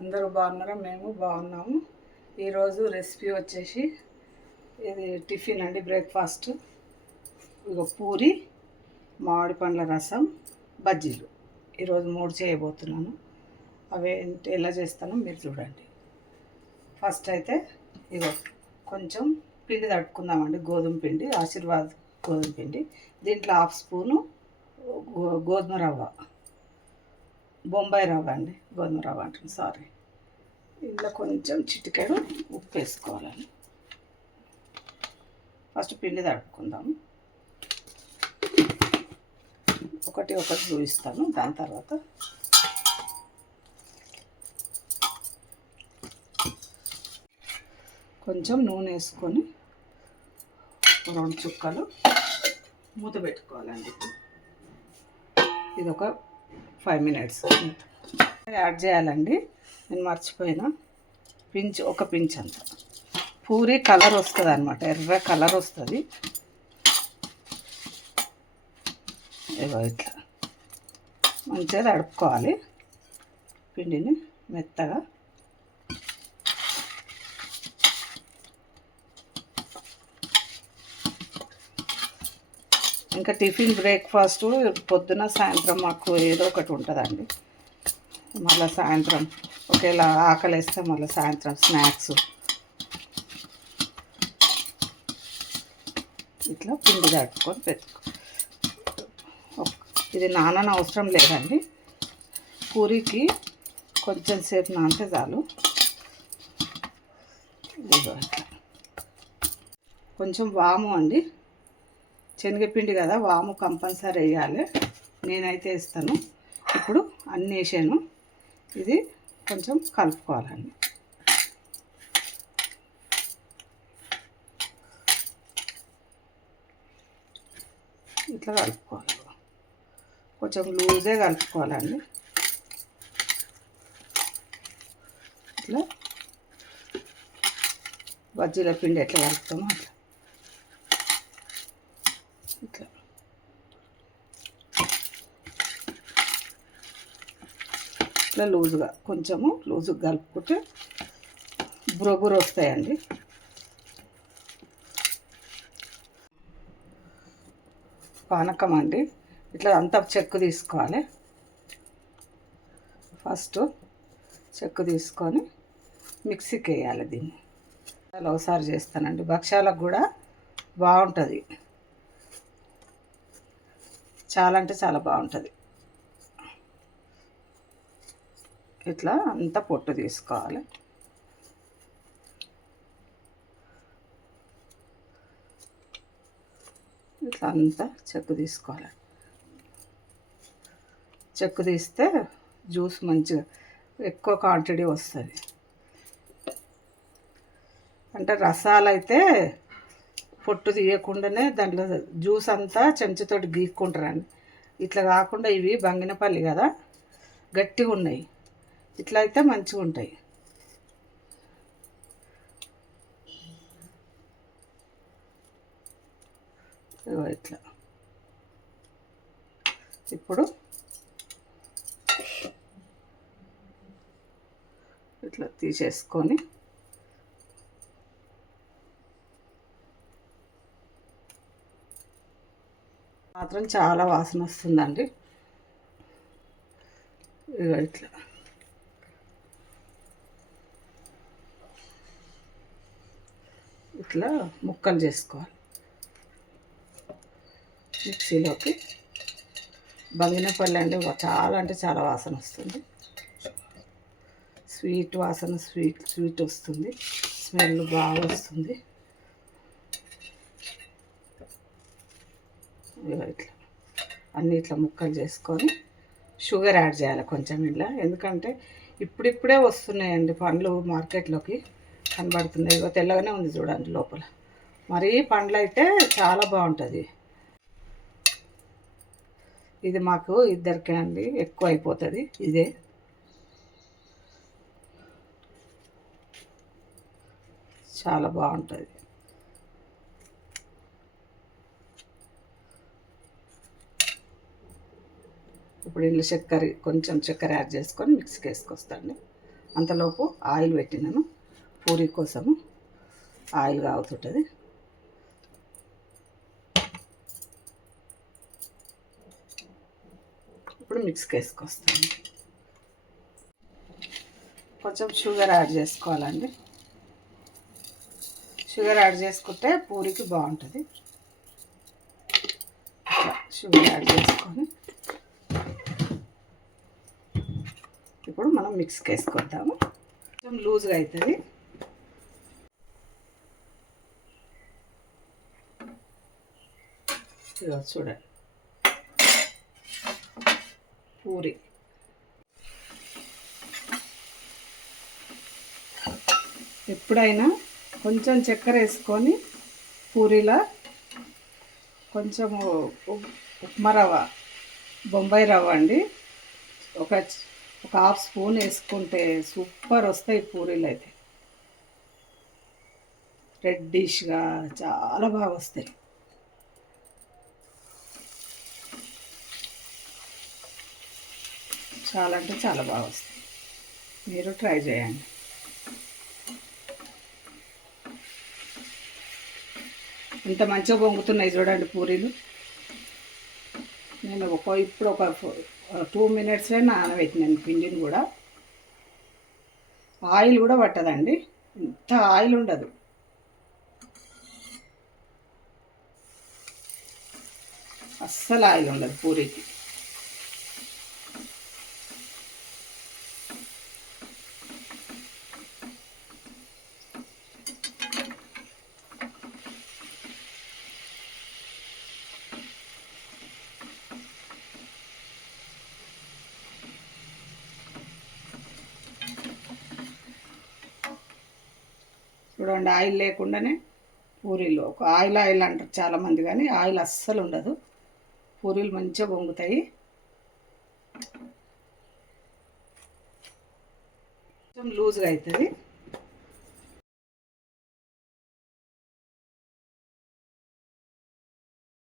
అందరూ బాగున్నారా? మేము బాగున్నాము. ఈరోజు రెసిపీ వచ్చేసి ఇది టిఫిన్ అండి, బ్రేక్ఫాస్ట్. ఇక పూరి, మామిడి పండ్ల రసం, బజ్జీలు. ఈరోజు 3 చేయబోతున్నాను. అవి ఎలా చేస్తానో మీరు చూడండి. ఫస్ట్ అయితే ఇగో కొంచెం పిండి తట్టుకుందామండి. గోధుమ పిండి, ఆశీర్వాద్ గోధుమ పిండి. దీంట్లో 1/2 స్పూను గోధుమ రవ్వ, బొంబాయి రవ్వ అండి, గోధుమ రవ్వ అంటాను, సారీ. ఇందులో కొంచెం చిటికెడు ఉప్పు వేసుకోవాలండి. ఫస్ట్ పిండి తడుపుకుందాము. ఒకటి చూపిస్తాను. దాని తర్వాత కొంచెం నూనె వేసుకొని 2 చుక్కలు మూత పెట్టుకోవాలండి. ఇది ఒక 5 మినిట్స్ యాడ్ చేయాలండి. నేను మర్చిపోయినా, ఒక పించ్ అంత పూరి కలర్ వస్తుంది అనమాట, ఎర్ర కలర్ వస్తుంది. ఇట్లా మంచిగా తడుపుకోవాలి పిండిని మెత్తగా. ఇంకా టిఫిన్ బ్రేక్ఫాస్ట్ పొద్దున సాయంత్రం మాకు ఏదో ఒకటి ఉంటుందండి. మళ్ళీ సాయంత్రం ఒకేలా ఆకలి వేస్తే మళ్ళీ సాయంత్రం స్నాక్స్. ఇట్లా పిండి తట్టుకొని ఇది నానన అవసరం లేదండి. పూరికి కొంచెం సేపు నానితే చాలు. కొంచెం వాము అండి, శనగపిండి కదా, వాము కంపల్సరీ వేయాలి. నేనైతే వేస్తాను. ఇప్పుడు అన్నీ వేసాను. ఇది కొంచెం కలుపుకోవాలండి. ఇట్లా కలుపుకోవాలి, కొంచెం లూజే కలుపుకోవాలండి. ఇట్లా బజ్జీల పిండి ఎట్లా కలుపుతామో అట్లా ఇట్లా ఇట్లా లూజుగా, కొంచెము లూజుగా కలుపుకుంటే బురబుర వస్తాయండి. పానకం అండి, ఇట్లా అంతా చెక్కు తీసుకోవాలి. ఫస్ట్ చెక్కు తీసుకొని మిక్సీకి వేయాలి. దీన్ని చాలా ఒకసారి చేస్తానండి. భక్ష్యాలకు కూడా బాగుంటుంది, చాలా అంటే చాలా బాగుంటుంది. ఇట్లా అంతా పొట్టు తీసుకోవాలి. ఇట్లా అంతా చెక్కు తీసుకోవాలి. చెక్కు తీస్తే జ్యూస్ మంచిగా ఎక్కువ క్వాంటిటీ వస్తుంది. అంటే రసాలు అయితే పొట్టు తీయకుండానే దాంట్లో జ్యూస్ అంతా చెంచాతోటి గీక్కుంటారండి. ఇట్లా కాకుండా ఇవి బంగినపల్లి కదా, గట్టిగా ఉన్నాయి. ఇట్లా అయితే మంచిగా ఉంటాయి. ఇట్లా ఇప్పుడు ఇట్లా తీసేసుకొని మాత్రం చాలా వాసన వస్తుందండి. ఇట్లా ఇట్లా ముక్కలు చేసుకోవాలి. మిక్సీలోకి బంగినపల్లి అండి, చాలా అంటే చాలా వాసన వస్తుంది. స్వీట్ వాసన, స్వీట్ వస్తుంది, స్మెల్ బాగా వస్తుంది. ఇట్లా అన్నీ ఇట్లా ముక్కలు చేసుకొని షుగర్ యాడ్ చేయాలి కొంచెం ఇలా. ఎందుకంటే ఇప్పుడిప్పుడే వస్తున్నాయండి పండ్లు మార్కెట్లోకి కనబడుతున్నాయి. ఇగో తెల్లగానే ఉంది చూడండి లోపల. మరీ పండ్లు అయితే చాలా బాగుంటుంది. ఇది మాకు ఇద్దరికే అండి, ఎక్కువ అయిపోతుంది. ఇదే చాలా బాగుంటుంది. ఇప్పుడు ఇందులో కొంచెం చక్కెర యాడ్ చేసుకొని మిక్సీకి వేసుకొస్తాండి. అంతలోపు ఆయిల్ పెట్టినాను పూరి కోసము. ఆయిల్ కాగుతుంటుంది. ఇప్పుడు మిక్స్కి వేసుకొస్తాను. కొంచెం షుగర్ యాడ్ చేసుకోవాలండి. షుగర్ యాడ్ చేసుకుంటే పూరికి బాగుంటుంది. షుగర్ యాడ్ చేసుకొని ఇప్పుడు మనం మిక్స్కి వేసుకొద్దాము. కొంచెం లూజ్గా అవుతుంది. చూడండి పూరి. ఎప్పుడైనా కొంచెం చక్కెర వేసుకొని పూరీలా కొంచెం ఉప్మా రవ్వ, బొంబాయి రవ్వ అండి, ఒక హాఫ్ స్పూన్ వేసుకుంటే సూపర్ వస్తాయి పూరీలు. అయితే రెడ్డిష్గా చాలా బాగా వస్తాయి. చాలా అంటే చాలా బాగా వస్తాయి. మీరు ట్రై చేయండి. ఎంత మంచిగా పొంగుతున్నాయి చూడండి పూరీలు. నేను ఇప్పుడు ఒక 2 minutes నానబెట్టినాను పిండిని కూడా. ఆయిల్ కూడా పట్టదండి, ఇంత ఆయిల్ ఉండదు. అస్సలు ఆయిల్ ఉండదు పూరీకి. చూడండి, ఆయిల్ లేకుండానే పూరీలు. ఒక ఆయిల్ అంటారు చాలామంది, కానీ ఆయిల్ అస్సలు ఉండదు. పూరీలు మంచిగా పొంగుతాయి. కొంచెం లూజ్గా అవుతుంది.